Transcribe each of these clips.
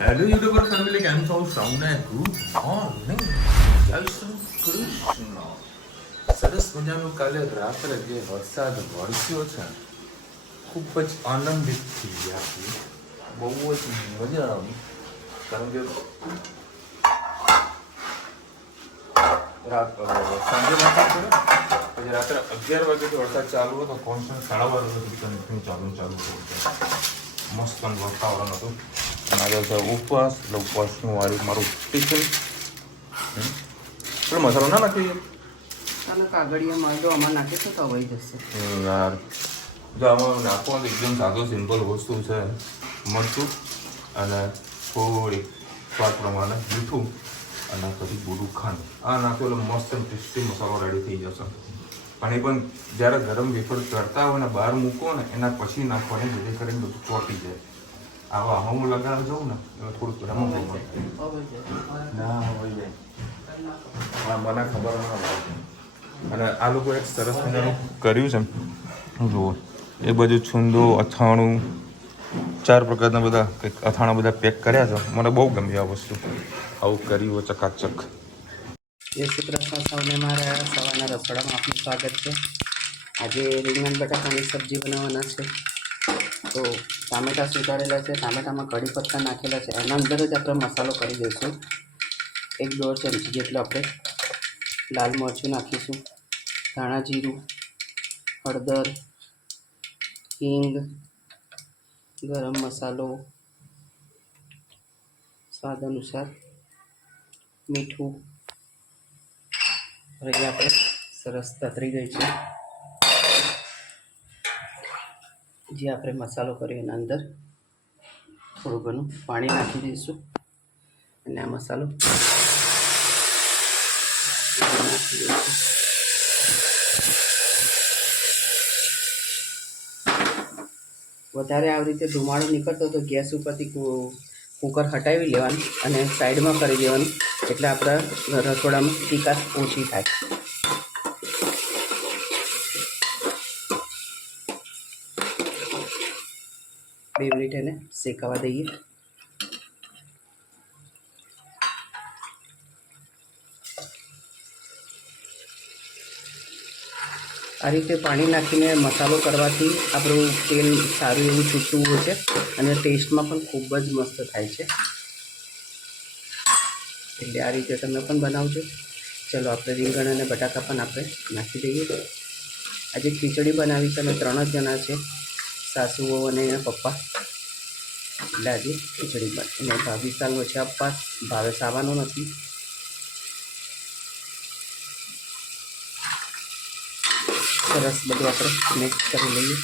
Hello YouTuber family, કેમ છો? સૌને ગુડ મોર્નિંગ, જય શ્રી કૃષ્ણ. સરસ મજાનું કાલે રાત્રે જે વરસાદ વરસ્યો છે, ખૂબ જ આનંદિત થઈ ગયા છીએ. બહુ જ મજા આવી, કારણ કે સાંજે વરસાદ પડ્યો, પછી રાત્રે 11 વાગ્યાથી વરસાદ ચાલુ હતો, કોન્સ્ટન્ટ 12:30 વાગ્યા સુધી કન્ટિન્યુ ચાલુ હતું. મસ્ત વાતાવરણ હતું. અને આગળ છે ઉપવાસ, એટલે ઉપવાસનું વાળી મારું ટિફિન. પણ મસાલો ના નાખીએ અને કાગળિયામાં જો આમાં નાખે તો વહી જશે યાર. જો આમાં નાખવાનું એકદમ સાદો સિમ્પલ વસ્તુ છે. મરચું અને થોડી સ્વાદ પ્રમાણે મીઠું અને પછી ગોળું ખાંડ. આ નાખ્યો એટલે મસ્ત ટેસ્ટી મસાલો રેડી થઈ જશે. પણ એ પણ જ્યારે ગરમ વેફર કરતા હોય ને બહાર મૂકો ને એના પછી નાખવાની, જેથી કરીને બધું ચોટી જાય. આવા હું લગાડ જાઉં ને એટલે થોડુંક ગરમ ના હોય જાય. હા, મને ખબર ના પડે. અને આ લોકો એક સરસ મજાનું કર્યું છે, જુઓ એ બધું છુંદો, અથાણું, 4 પ્રકારના બધા કંઈક અથાણા બધા પેક કર્યા છે. મને બહુ ગમ્યું આ વસ્તુ, આવું કર્યું ચકાચક. જય શ્રી કૃષ્ણ સૌને. મારા સવારના રસોડામાં આપનું સ્વાગત છે. આજે રીંગણ બટાકાની સબ્જી બનાવવાના છે. તો ટામેટાં સુધારેલા છે, ટામેટામાં કઢી પત્તા નાખેલા છે. એના અંદર જ આપણે મસાલો કરી દઈશું. 1-1.5 ચમચી જેટલું આપણે લાલ મરચું નાખીશું, ધાણા જીરું, હળદર, હિંગ, ગરમ મસાલો, સ્વાદ અનુસાર મીઠું. હવે આપણે સરસ તતરી ગઈ છે. જે આપણે મસાલો કર્યો એના અંદર થોડું ઘણું પાણી નાખી દઈશું અને આ મસાલો નાખી દઈશું. વધારે આવી રીતે ધુમાડો નીકળતો તો ગેસ ઉપરથી કુકર હટાવી લેવાનું અને સાઈડમાં કરી દેવાનું, એટલે આપણા રસોડામાં તીખાશ ઓછી થાય. બે મિનિટ એને શેકાવા દઈએ. આ રીતે પાણી નાખીને મસાલો કરવાથી આપણું તેલ સારું એવું છૂટતું હોય છે અને ટેસ્ટમાં પણ ખૂબ જ મસ્ત થાય છે. એટલે આ રીતે તમે પણ બનાવજો. ચલો આપણે રીંગણ અને બટાકા પણ આપણે નાખી દઈએ. આજે ખીચડી બનાવી છે. અમે 3 જ જણા છે, સાસુ વહુ અને એના પપ્પા. એટલે આજે ખીચડી બને. અને ભાભી સાલનો છે અપવાસ, ભાવેશ આવવાનો નથી. સરસ બધું આપણે મિક્સ કરી લઈએ.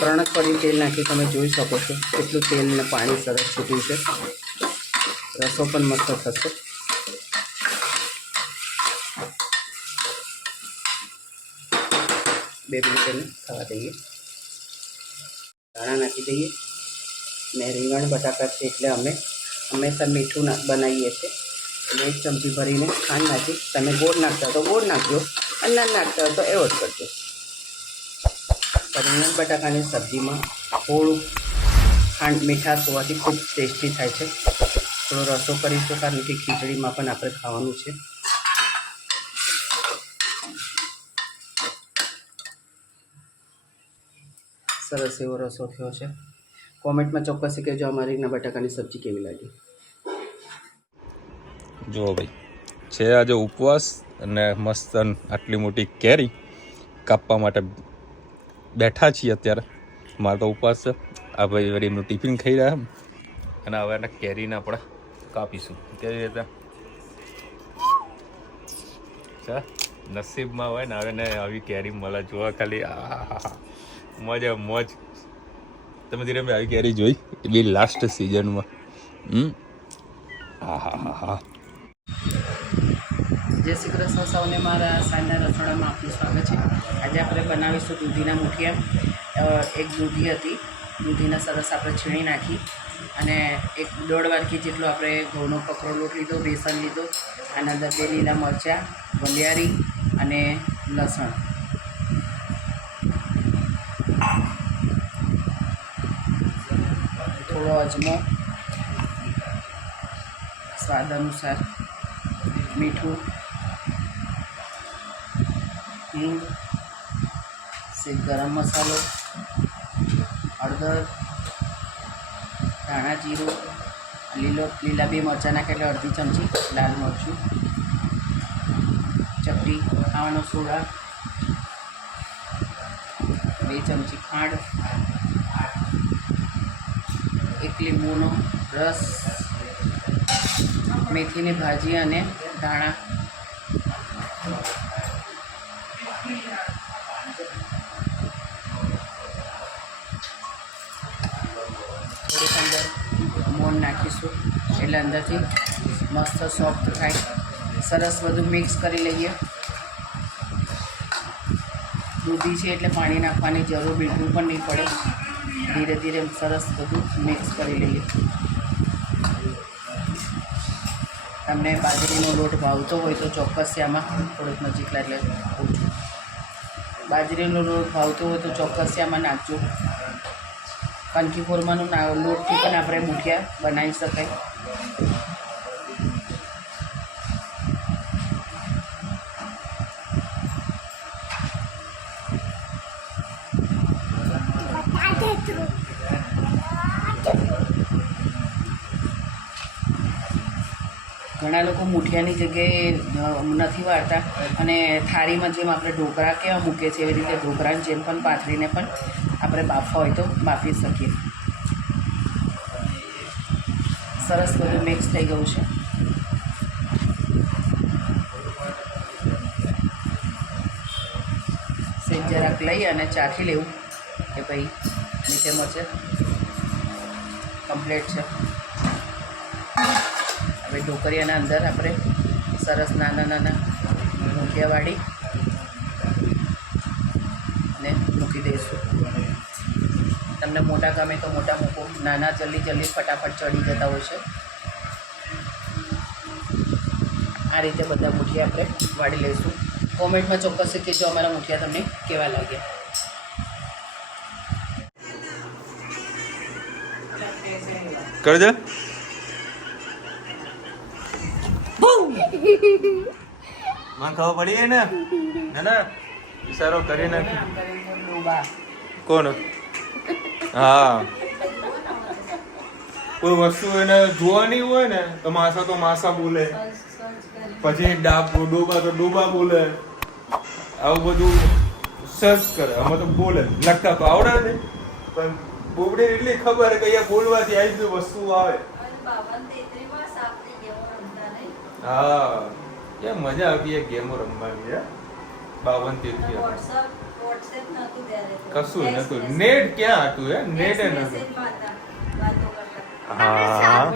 3 જ પડી તેલ નાખી તમે જોઈ શકો છો કેટલું તેલ ને પાણી સરસ છૂટ્યું છે. રસો પણ મસ્ત થશે. બે મિનિટ એને ખાવા દઈએ. ધાણા નાખી દઈએ. ને રીંગણ બટાકા છે એટલે અમે હંમેશા મીઠું બનાવીએ છીએ. એટલે 1 ચમચી ભરીને ખાંડ નાખી. તમે ગોળ નાખતા હોય તો ગોળ નાખજો, અને ના નાખતા હોય તો એવો જ કરજો. રીંગણ બટાકાની સબ્જીમાં થોડું ખાંડ મીઠાશ હોવાથી ખૂબ ટેસ્ટી થાય છે. થોડો રસો કરીશું, કારણ કે ખીચડીમાં પણ આપણે ખાવાનું છે. સરસ એવો રસો થયો છે. કોમેન્ટમાં ચોક્કસ કહેજો અમારી રીંગણ બટાકાની સબ્જી કેવી લાગી. જુઓ ભાઈ, છે આજે ઉપવાસ અને મસ્ત આટલી મોટી કેરી કાપવા માટે બેઠા છીએ અત્યારે. મારે તો ઉપવાસ છે. આ ભાઈ વળી એમનું ટિફિન ખાઈ રહ્યા અને હવે એને કેરીને આપણે કાપીશું. કેવી રીતે છે નસીબમાં હોય ને હવે ને આવી કેરી મળે. જોવા ખાલી આ મોજ મોજ. તમે ધીરે આવી કેરી જોઈ એ બી લાસ્ટ સિઝનમાં. હા હા હા હા. જય શ્રી કૃષ્ણ સૌને. મારા સાંજના રસોડામાં આપનું સ્વાગત છે. આજે આપણે બનાવીશું દૂધીના મુઠિયા. એક દૂધી હતી, દૂધીને સરસ આપણે છીણી નાખી અને 1-1.5 વાટકી જેટલો આપણે ઘઉંનો કકરો લોટ લીધો, બેસન લીધો, આના અંદર 2 લીલા મરચાં, વલિયારી અને લસણ. થોડો અજમો, સ્વાદ અનુસાર મીઠું, હિંગ, સેજ ગરમ મસાલો, હળદર, ધાણા જીરું, લીલા બે મરચાં નાખે એટલે અડધી ચમચી લાલ મરચું, ચપટી ખાવાનો સોડા, 2 ચમચી ખાંડ, 1 લીંબુનો રસ, મેથીની ભાજી અને ધાણા, થોડીક અંદર મોણ નાખીશું એટલે અંદરથી મસ્ત સોફ્ટ થાય. સરસ બધું મિક્સ કરી લઈએ. દૂધી છે એટલે પાણી નાખવાની જરૂર બિલકુલ પણ નહીં પડે. ધીરે ધીરે સરસ બધું મિક્સ કરી લઈએ. તમને બાજરીનો લોટ ભાવતો હોય તો ચોક્કસથી આમાં થોડુંક નજીક એટલે ઓછું. બાજરીનો લોટ ભાવતો હોય તો ચોક્કસથી આમાં નાખજો. કણકી ખોરમાનો લોટથી પણ આપણે મૂઠિયા બનાવી શકાય. ઘણા લોકો મૂઠિયાની જગ્યાએ નથી વાળતા અને થાળીમાં જેમ આપણે ઢોકળા કેવા મૂકીએ છીએ એવી રીતે ઢોકળાની જેમ પણ પાથરીને પણ આપણે બાફવા હોય તો બાફી શકીએ. સરસ બધું મિક્સ થઈ ગયું છે. સેજ જરાક લઈ અને ચાખી લેવું કે ભાઈ મીઠે મરચે કમ્પ્લીટ છે. હવે ઢોકળિયાના અંદર આપણે સરસ નાના નાના મૂઠિયા વાળી ને મૂકી દઈશું. તમને મોટા ગમે તો મોટા મૂકો, નાના જલ્દી ફટાફટ ચડી જતા હોય છે. આ રીતે બધા મૂઠિયા આપણે વાળી લઈશું. કોમેન્ટમાં ચોક્કસ કહેજો અમારા મૂઠિયા તમને કેવા લાગ્યા. કરજે મને ખબર પડી ને ના ઈશારો કરી નાખી. કોણ? હા, કોઈ વસ્તુ એને જોવાની હોય ને તો માસા બોલે, પછી ડોબા તો ડોબા બોલે, આવું બધું સર્ચ કરે. અમે તો બોલે, લખતા તો આવડે ને, પણ બોબડી એટલી ખબર કે અહીંયા બોલવાથી આવી બધી વસ્તુ આવે. હા, એ મજા આવતી એ ગેમો રમવાની. 52-33 કશું નતું. નેટ ક્યાં હતું? નેટ નતું. હા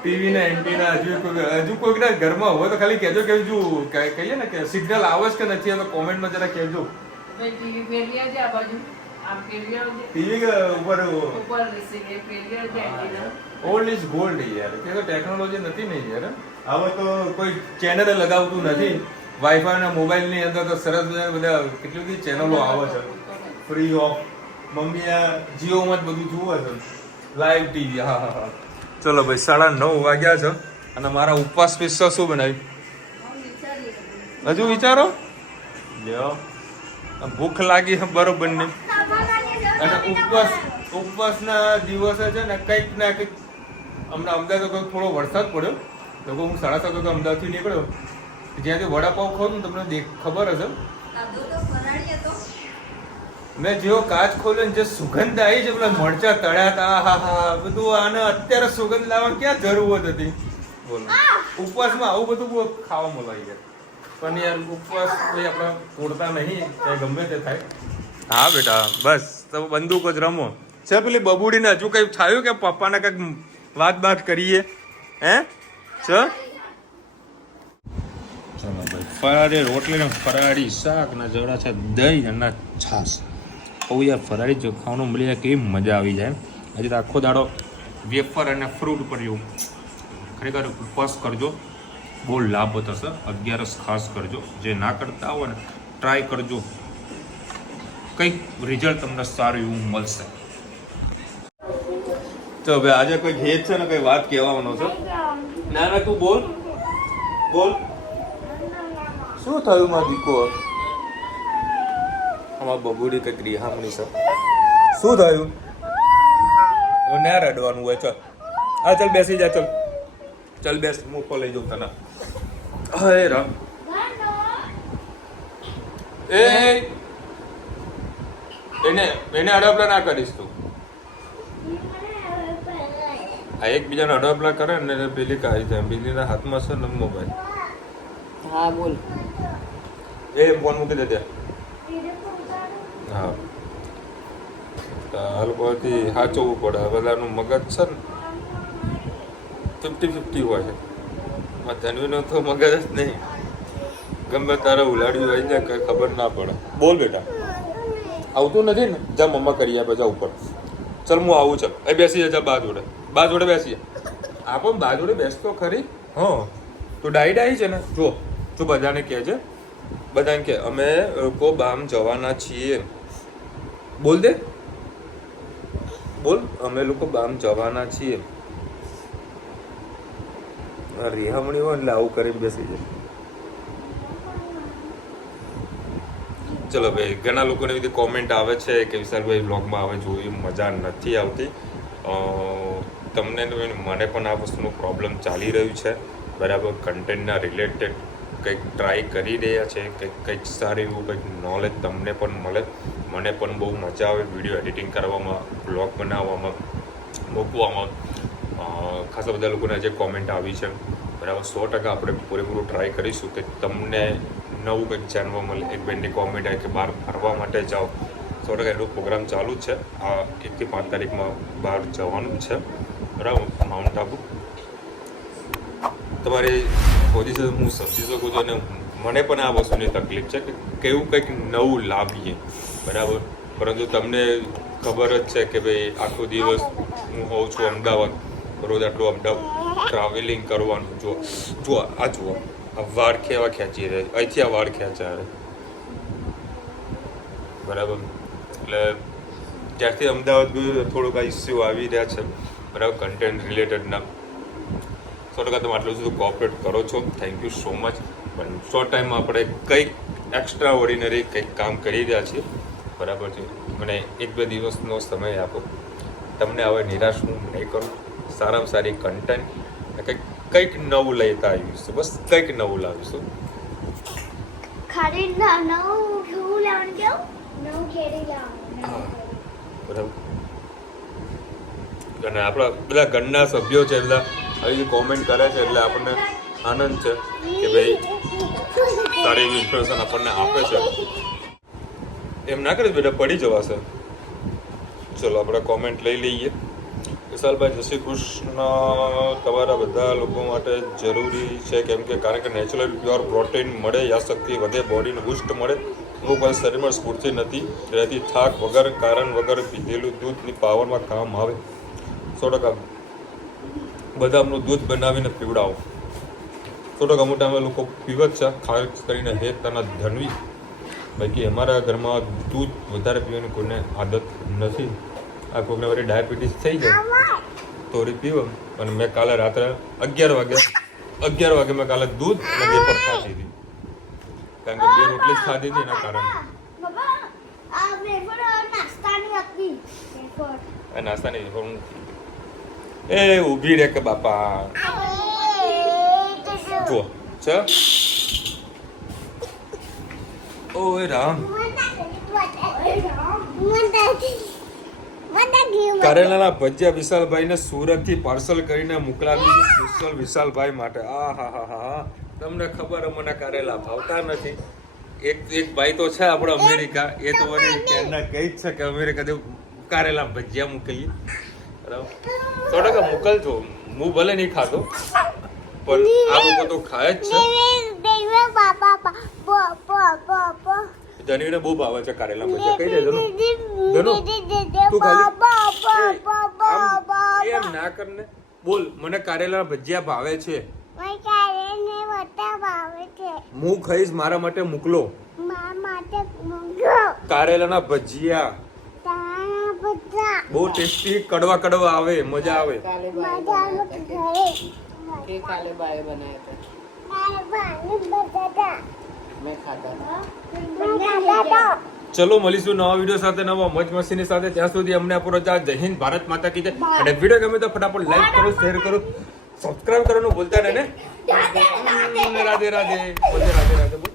ટીવી ના એન્ટીના હજુ કોઈકના ઘરમાં હોય તો ખાલી કહેજો કે હજુ કહીએ ને કે સિગ્નલ આવે છે કે નથી આવે, કોમેન્ટમાં જરા કહેજો. ટીવી ઉપર ઓલ્ડ ઇઝ ગોલ્ડ યાર. કે તો ટેકનોલોજી નથી ને યાર. હવે તો કોઈ ચેનલ લગાવતું નથી. વાઈફાઈ ના મોબાઈલ ની અંદર તો સરસ બધા કેટલી બધી ચેનલો આવે છે ફ્રી ઓફ. મમ્મી આ જીઓ માં જ બધું જોવે છે લાઈવ ટીવી. હા હા હા. ચલો ભાઈ 9:30 વાગ્યા છે અને મારા ઉપવાસ સ્પેશિયલ શું બનાવ્યું હજુ વિચારો. લ્યો, ભૂખ લાગી છે બરોબર ને. અને ઉપવાસના દિવસે છે ને કંઈક ના કંઈક. હમણાં અમદાવાદ થોડો વરસાદ પડ્યો તો હું 7:30 વાગે અમદાવાદથી નીકળ્યો. જ્યાંથી વડાપાવ ખાવ ને તમને ખબર હશે. મેં જેવો કાચ ખોલ્યો ને જે સુગંધ આવી છે, પેલા મરચા તળ્યા હતા, હા હા બધું. આને અત્યારે સુગંધ લાવવાની ક્યાં જરૂરત હતી બોલો? ઉપવાસમાં આવું બધું ખાવા મળવાય યાર. પણ યાર ઉપવાસ કોઈ આપણા તોડતા નહીં, ચાહે ગમે તે થાય. હા બેટા બસ તમે બંદૂક જ રમો. છે પેલી બબુડીને હજુ કઈ થયું કે પપ્પાને કઈક વાત કરીએ? હે ચલો ભાઈ, ફરાળી રોટલી ને ફરાળી શાક ને જવડા છે દહીં અને છાશ. બહુ યાર ફરાળી જો ખાવાનું મળી જાય કેવી મજા આવી જાય. હજી તો આખો દાડો વેફર અને ફ્રૂટ પર જેવું. ખરેખર ઉપવાસ કરજો બહુ લાભ થશે. 11 ખાસ કરજો. જે ના કરતા હોય ને ટ્રાય કરજો, કંઈક રિઝલ્ટ તમને સારું એવું મળશે. તો ભાઈ આજે કોઈ હેત છે ને કઈ વાત કહેવાનો છે? ના ના તું બોલ બોલ. શું થયું માં દીકો? અમારા બબુડી કઈક રિહામણી છે. શું થયું? ના રડવાનું હોય. ચાલ હા ચાલ બેસી જા. ચાલ ચાલ બેસ, મૂકો લઈ જાઉં તને. હે રામ એ એને અડપલા ના કરીશ તું. આ એકબીજાને અડપલા કરે ને પેલી કાઢી જાય. બીજીના હાથમાં છે ને મોબાઈલ. હા બોલ. એ ફોન મૂકી દે ત્યાં. હા આ લોકોથી સાચવવું પડે. બધાનું મગજ છે ને 50-50 હોય છે. ધનવીનો તો મગજ જ નહીં. ગમે તારે ઉલાડ્યું હોય ને કઈ ખબર ના પડે. બોલ બેટા. આવતું નથી ને? જા મમ્મા કરી આપે. જા ઉપર. ચાલ હું આવું. ચાલ એ બેસી જા. બા જોડે બેસી જા. આ પણ બા જોડે બેસતો ખરી. હા તું ડાઈ છે ને? જો તું બધાને કહે છે. બધાને કે અમે લોકો બામ જવાના છીએ. બોલ દે. બોલ અમે લોકો બામ જવાના છીએ. રિહામણી હોય એટલે આવું કરીને બેસી જાય. ચલો ભાઈ, ઘણા લોકોને બધી કોમેન્ટ આવે છે કે વિશાલભાઈ બ્લોગમાં આવે જોયું મજા નથી આવતી. તમને મને પણ આ વસ્તુનું પ્રોબ્લેમ ચાલી રહ્યું છે. બરાબર, કન્ટેન્ટના રિલેટેડ કંઈક ટ્રાય કરી રહ્યા છે. કંઈક સારું એવું કંઈક નોલેજ તમને પણ મળે. મને પણ બહુ મજા આવે વિડીયો એડિટિંગ કરવામાં, બ્લોગ બનાવવામાં, મૂકવામાં. ખાસા બધા લોકોને આજે કોમેન્ટ આવી છે. બરાબર, 100% આપણે પૂરેપૂરું ટ્રાય કરીશું કે તમને નવું કંઈક જાણવા મળે. એક બેનની કોમેન્ટ આવે કે બહાર ફરવા માટે જાઓ. 100% એટલો પ્રોગ્રામ ચાલુ જ છે. આ 1 થી 5 તારીખમાં બહાર જવાનું જ છે. બરાબર, માઉન્ટ આબુ. તમારી પોઝિશન હું સમજી શકું છું અને મને પણ આ વસ્તુની તકલીફ છે કે કેવું કંઈક નવું લાવીએ. બરાબર, પરંતુ તમને ખબર જ છે કે ભાઈ આખો દિવસ હું હોઉં છું અમદાવાદ. રોજ આટલું અમદાવાદ ટ્રાવેલિંગ કરવાનું. જુઓ આ વાળ કેવા ખેંચી રહે. અહીંથી આ વાળ ખેંચા રહે. બરાબર, એટલે જ્યારથી અમદાવાદ ગયું થોડુંક આ ઇસ્યુ આવી રહ્યા છે. બરાબર, કન્ટેન્ટ રિલેટેડના. 100% તમે આટલું બધું કોઓપરેટ કરો છો. Thank you so much. પણ શોર્ટ ટાઈમમાં આપણે કંઈક એક્સ્ટ્રા ઓર્ડિનરી કંઈક કામ કરી રહ્યા છીએ. બરાબર છે, મને 1-2 દિવસનો સમય આપો. તમને હવે નિરાશ હું નહીં કરું. સારામાં સારી કન્ટેન્ટ કંઈક નવું લેતા આવીશું. બસ કંઈક નવું લાવીશું. બરાબર, અને આપણા બધા ઘરના સભ્યો છે બધા આવી કોમેન્ટ કરે છે એટલે આપણને આનંદ છે કે ભાઈ સારી એવી ઇન્ફોર્મેશન આપણને આપે છે. એમ ના કરે બેટા, પડી જવાશે. ચલો આપણે કોમેન્ટ લઈ લઈએ. વિશાલભાઈ જય શ્રી કૃષ્ણ. તમારા બધા લોકો માટે જરૂરી છે કેમ કે કારણ કે નેચરલ પ્યોર પ્રોટીન મળે, યાદશક્તિ વધે, બોડીને બૂસ્ટ મળે. અમુક વાર શરીરમાં સ્ફૂર્તિ નથી રહેતી. થાક વગર, કારણ વગર પીધેલું દૂધની પાવરમાં કામ આવે. 100% બદામનું દૂધ બનાવીને પીવડાવો. 100% મોટા અમે લોકો પીવે જ છે. ખાસ કરીને હેતના ધનવી. બાકી અમારા ઘરમાં દૂધ વધારે પીવાની કોઈને આદત નથી. આ કોઈને વળી ડાયાબિટીસ થઈ જાય થોડી પીવો. અને મેં કાલે રાત્રે 11 વાગે મેં કાલે દૂધ અને વેફર ખાધી હતી. કારણ કે 2 રોટલી જ ખાધી હતી એના કારણે. નાસ્તાની વેફર એ ઊભી રે કે બાપા. જો છે ઓય રામ. કારેલાના ભજીયા વિશાલભાઈને સુરતથી પાર્સલ કરીને મોકલાવી છે સ્પેશિયલ વિશાલભાઈ માટે. આ હા તમને ખબર મને કારેલા ભાવતા નથી. એક ભાઈ તો છે આપણો અમેરિકા. એ તો વળી ક્યારના કહી જ છે કે અમેરિકાથી કારેલા ભજીયા મોકલીએ. બરાબર, 100% મોકલજો. હું ભલે નહીં ખાતો પણ આ લોકો તો ખાય જ છે. ધનવીને બહુ ભાવે છે કારેલા ભજીયા. કહી દેજો ધનુ તું ખાલી એમ ના કરને. બોલ મને કારેલા ભજીયા ભાવે છે. હું ખાઈશ, મારા માટે મોકલો. કારેલાના ભજીયા બહુ ટેસ્ટી, કડવા કડવા આવે, મજા આવે. કાલે બાય બનાયા હતા મેં ખાધા. ચલો મળીશું નવા વિડીયો સાથે, નવા મોજ મસ્તીની સાથે. ત્યાં સુધી અમને આપો રજા. જય હિન્દ, ભારત માતા કી જય. અને વિડીયો ગમે તો ફટાફટ લાઈક કરો, શેર કરો, સબસ્ક્રાઇબ કરવાનું ભૂલતા નહીં ને. રાધે રાધે, રાધે રાધે.